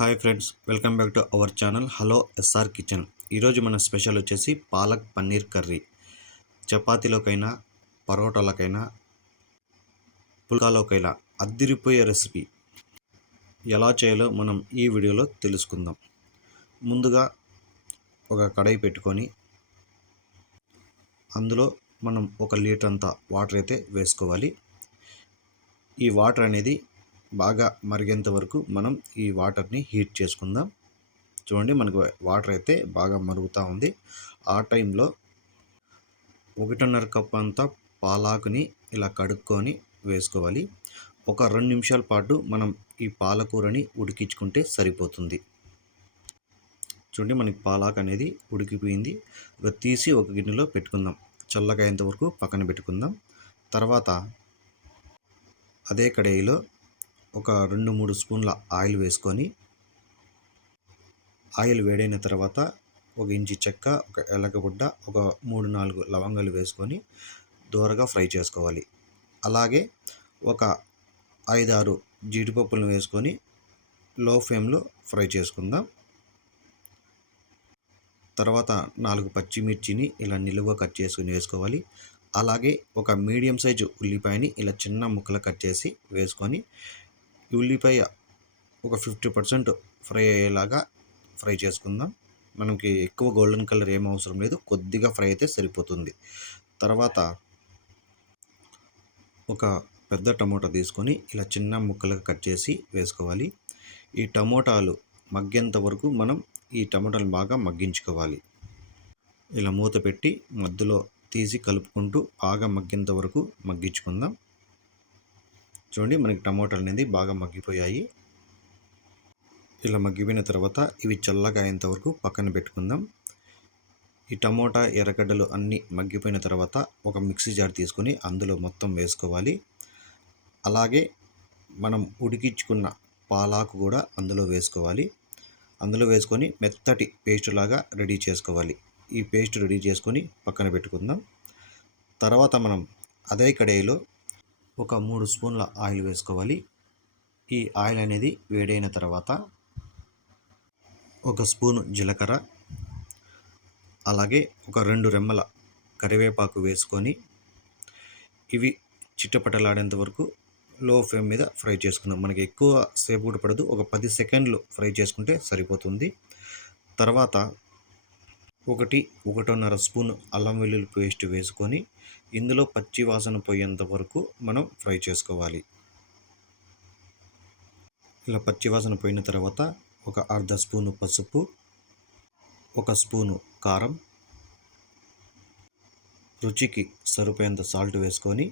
Hi friends, welcome back to our channel hello SR kitchen. ఈరోజు మన special వచ్చేసి palak paneer curry. చపాతీలోకైనా, పరోటాలకైనా, పుల్కాలోకైనా అద్దిరిపోయే రెసిపీ. ఎలా చేయాలో మనం ఈ వీడియోలో తెలుసుకుందాం. ముందుగా ఒక కడాయి పెట్టుకొని అందులో మనం 1 లీటర్ అంత వాటర్ అయితే వేసుకోవాలి. ఈ వాటర్ అనేది బాగా మరిగేంత వరకు మనం ఈ వాటర్ని హీట్ చేసుకుందాం. చూడండి, మనకు వాటర్ అయితే బాగా మరుగుతూ ఉంది. ఆ టైంలో 1.5 కప్ అంతా పాలాకుని ఇలా కడుక్కొని వేసుకోవాలి. ఒక 2 నిమిషాల పాటు మనం ఈ పాలకూరని ఉడికించుకుంటే సరిపోతుంది. చూడండి, మనకి పాలాకు అనేది ఉడికిపోయింది. తీసి ఒక గిన్నెలో పెట్టుకుందాం. చల్లగా అయ్యేంత వరకు పక్కన పెట్టుకుందాం. తర్వాత అదే కడాయిలో ఒక 2-3 స్పూన్ల ఆయిల్ వేసుకొని, ఆయిల్ వేడైన తర్వాత 1 ఇంచు చెక్క, ఒక ఎలగబుడ్డ, ఒక 3-4 లవంగాలు వేసుకొని దోరగా ఫ్రై చేసుకోవాలి. అలాగే ఒక 5-6 జీడిపప్పులను వేసుకొని లో ఫ్లేమ్లో ఫ్రై చేసుకుందాం. తర్వాత 4 పచ్చిమిర్చిని ఇలా నిలువుగా కట్ చేసుకుని వేసుకోవాలి. అలాగే ఒక మీడియం సైజు ఉల్లిపాయని ఇలా చిన్న ముక్కలు కట్ చేసి వేసుకొని, ఉల్లిపాయ ఒక 50% ఫ్రై అయ్యేలాగా ఫ్రై చేసుకుందాం. మనకి ఎక్కువ గోల్డెన్ కలర్ ఏం అవసరం లేదు, కొద్దిగా ఫ్రై అయితే సరిపోతుంది. తర్వాత ఒక పెద్ద టమోటా తీసుకొని ఇలా చిన్న ముక్కలుగా కట్ చేసి వేసుకోవాలి. ఈ టమోటాలు మగ్గేంత వరకు మనం ఈ టమోటాలు బాగా మగ్గించుకోవాలి. ఇలా మూత పెట్టి మధ్యలో తీసి కలుపుకుంటూ బాగా మగ్గేంత వరకు మగ్గించుకుందాం. చూడండి, మనకి టమోటాలు అనేది బాగా మగ్గిపోయాయి. ఇలా మగ్గిపోయిన తర్వాత ఇవి చల్లగా అయ్యేంత వరకు పక్కన పెట్టుకుందాం. ఈ టమోటా, ఎర్రగడ్డలు అన్నీ మగ్గిపోయిన తర్వాత ఒక మిక్సీ జార్ తీసుకొని అందులో మొత్తం వేసుకోవాలి. అలాగే మనం ఉడికించుకున్న పాలాకు కూడా అందులో వేసుకోవాలి. అందులో వేసుకొని మెత్తటి పేస్ట్ లాగా రెడీ చేసుకోవాలి. ఈ పేస్ట్ రెడీ చేసుకొని పక్కన పెట్టుకుందాం. తర్వాత మనం అదే కడాయిలో ఒక 3 స్పూన్ల ఆయిల్ వేసుకోవాలి. ఈ ఆయిల్ అనేది వేడైన తర్వాత 1 స్పూను జీలకర్ర, అలాగే ఒక 2 రెమ్మల కరివేపాకు వేసుకొని ఇవి చిట్టపటలాడేంత వరకు లో ఫ్లేమ్ మీద ఫ్రై చేసుకుందాం. మనకి ఎక్కువ సేపు కూడా పడదు, ఒక 10 సెకండ్లు ఫ్రై చేసుకుంటే సరిపోతుంది. తర్వాత 1-1.5 స్పూన్ అల్లం వెల్లుల్లి పేస్ట్ వేసుకొని ఇందులో పచ్చి వాసన పోయేంత వరకు మనం ఫ్రై చేసుకోవాలి. ఇలా పచ్చి వాసన పోయిన తర్వాత ఒక 1/2 స్పూను పసుపు, 1 స్పూను కారం, రుచికి సరిపోయేంత సాల్ట్ వేసుకొని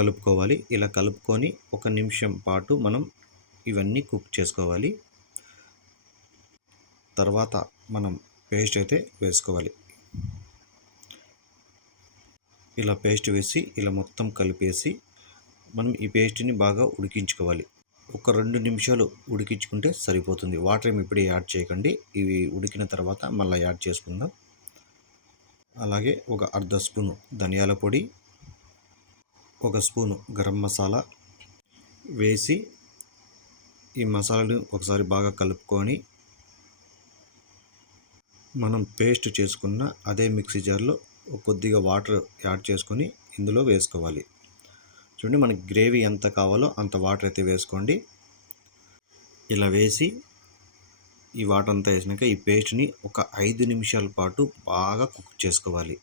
కలుపుకోవాలి. ఇలా కలుపుకొని 1 నిమిషం పాటు మనం ఇవన్నీ కుక్ చేసుకోవాలి. తర్వాత మనం పేస్ట్ అయితే వేసుకోవాలి. ఇలా పేస్ట్ వేసి ఇలా మొత్తం కలిపేసి మనం ఈ పేస్ట్ని బాగా ఉడికించుకోవాలి. ఒక 2 నిమిషాలు ఉడికించుకుంటే సరిపోతుంది. వాటర్ ఏమి ఇప్పుడే యాడ్ చేయకండి, ఇవి ఉడికిన తర్వాత మళ్ళీ యాడ్ చేసుకుందాం. అలాగే ఒక 1/2 స్పూను ధనియాల పొడి, 1 స్పూను గరం మసాలా వేసి ఈ మసాలాను ఒకసారి బాగా కలుపుకొని మనం పేస్ట్ చేసుకున్న అదే మిక్సీ జార్లో కొద్దిగా వాటర్ యాడ్ చేసుకొని ఇందులో వేసుకోవాలి. చూడండి, మనకి గ్రేవీ ఎంత కావాలో అంత వాటర్ అయితే వేసుకోండి. ఇలా వేసి ఈ వాటర్ అంతా వేసినాక ఈ పేస్ట్ని ఒక 5 నిమిషాల పాటు బాగా కుక్ చేసుకోవాలి.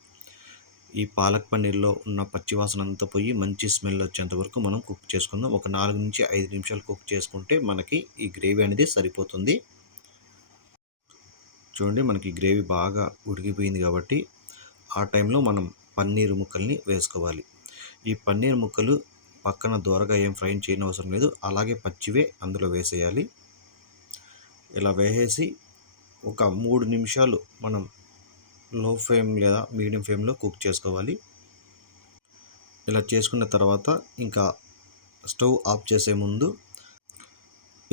ఈ పాలక్ పన్నీర్లో ఉన్న పచ్చివాసన అంతా పోయి మంచి స్మెల్ వచ్చేంత వరకు మనం కుక్ చేసుకుందాం. ఒక 4-5 నిమిషాలు కుక్ చేసుకుంటే మనకి ఈ గ్రేవీ అనేది సరిపోతుంది. చూడండి, మనకి గ్రేవీ బాగా ఉడికిపోయింది కాబట్టి ఆ టైంలో మనం పన్నీర్ ముక్కల్ని వేసుకోవాలి. ఈ పన్నీర్ ముక్కలు పక్కన దోరగా ఏం ఫ్రై చేయని అవసరం లేదు, అలాగే పచ్చివే అందులో వేసేయాలి. ఇలా వేసేసి ఒక 3 నిమిషాలు మనం లో ఫ్లేమ్ లేదా మీడియం ఫ్లేమ్లో కుక్ చేసుకోవాలి. ఇలా చేసుకున్న తర్వాత ఇంకా స్టవ్ ఆఫ్ చేసే ముందు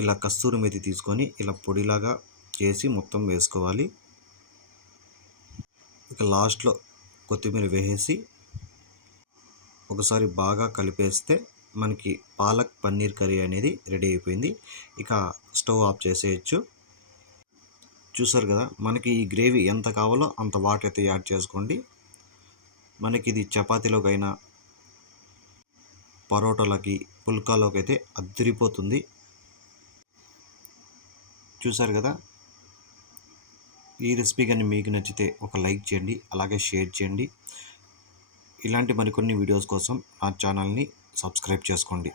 ఇలా కస్తూరి మేతి తీసుకొని ఇలా పొడిలాగా చేసి మొత్తం వేసుకోవాలి. ఇక లాస్ట్లో కొత్తిమీర వేసేసి ఒకసారి బాగా కలిపేస్తే మనకి పాలక్ పన్నీర్ కర్రీ అనేది రెడీ అయిపోయింది. ఇక స్టవ్ ఆఫ్ చేసేయచ్చు. చూసారు కదా, మనకి ఈ గ్రేవీ ఎంత కావాలో అంత వాటర్ అయితే యాడ్ చేసుకోండి. మనకి ఇది చపాతీలోకైనా పరోటాలకి పుల్కాలోకి అయితే అద్దరిపోతుంది. చూసారు కదా, ఈ రెసిపీ కానీ మీకు నచ్చితే ఒక లైక్ చేయండి, అలాగే షేర్ చేయండి. ఇలాంటి మరికొన్ని వీడియోస్ కోసం నా ఛానల్ని సబ్స్క్రైబ్ చేసుకోండి.